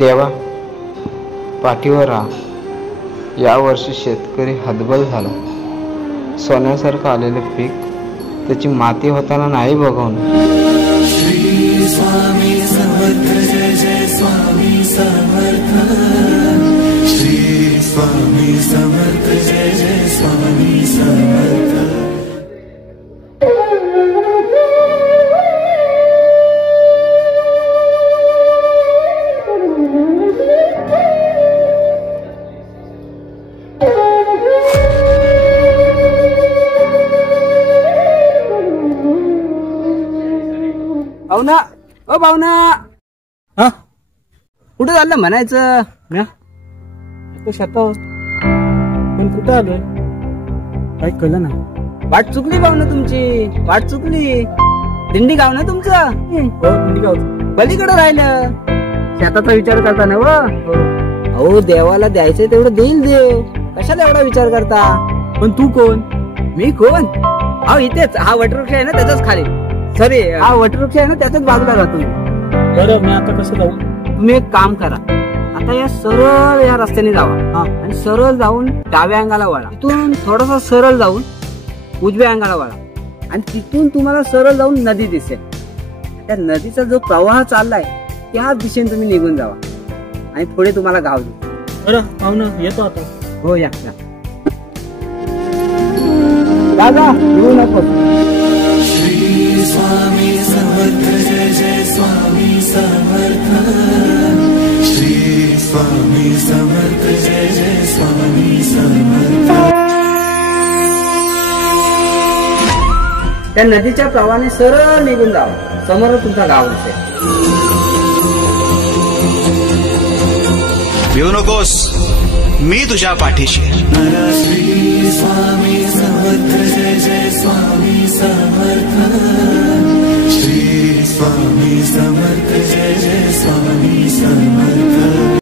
देवा पाठीवर राहा. यावर्षी शेतकरी हतबल झाला. सोन्यासारखं आलेले पीक त्याची माती होताना नाही बघवून. श्री स्वामी समर्थ जय जय स्वामी समर्थ. श्री स्वामी समर्थ जय जय स्वामी समर्थ. पाहुणा ओ पाहुणा, हा कुठे चाललं म्हणायचं? शेतावर. पण कुठं आलोय काही कळलं ना. वाट चुकली पाहुणा, तुमची वाट चुकली. दिंडी गाव ना तुमचं? दिंडी गाव पलीकडे राहिलं. शेताचा विचार करता ना? अहो देवाला द्यायचंय तेवढं देईल देव, कशाला एवढा विचार करता? पण तू कोण? मी कोण? अहो इथेच हा वटवृक्ष आहे ना त्याच्याच खाली. सॉरी हा वटवृक्ष आहे ना त्याच्याच बाजूला राहतो. बरं मी आता कसं जाऊ? तुम्ही एक काम करा, आता या सरळ या रस्त्याने जावा आणि सरळ जाऊन डाव्या अंगाला वळा. तिथून थोडासा सरळ जाऊन उजव्या अंगाला वळा आणि तिथून तुम्हाला सरळ जाऊन नदी दिसेल. त्या नदीचा जो प्रवाह चाललाय त्या दिशेने तुम्ही निघून जावा आणि पुढे तुम्हाला गाव दिसेल. बरं पाहुणा येतो आता. हो या दादा, येऊ नको. श्री स्वामी समर्थ जय जय स्वामी समर्थ. श्री स्वामी समर्थ जय जय स्वामी समर्थ. त्या नदीच्या प्रवाहाने सरळ निघून जावं, समोर तुमचा गाव दिसेल. भिवू नकोस, मी तुझ्या पाठीशी. श्री स्वामी समर्थ जय जय स्वामी समर्थ. श्री स्वामी समर्थ जय